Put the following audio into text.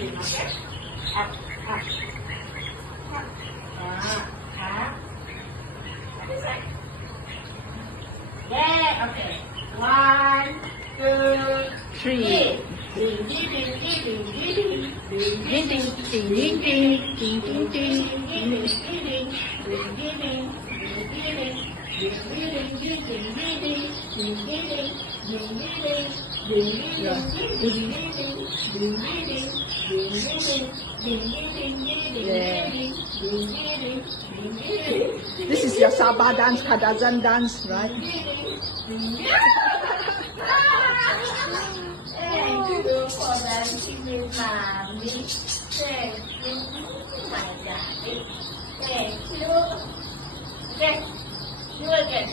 feeling, okay? Up, up, up. Up. This side. Yeah, okay. 1, 2, 3. Ding, ding, ding, ding, ding, ding, ding, ding, ding, ding, ding, ding, ding, ding, This is your Sabah dance, Kadazan dance, right? Thank you for dancing with mommy. Thank you, my darling. Thank you. Okay, do again.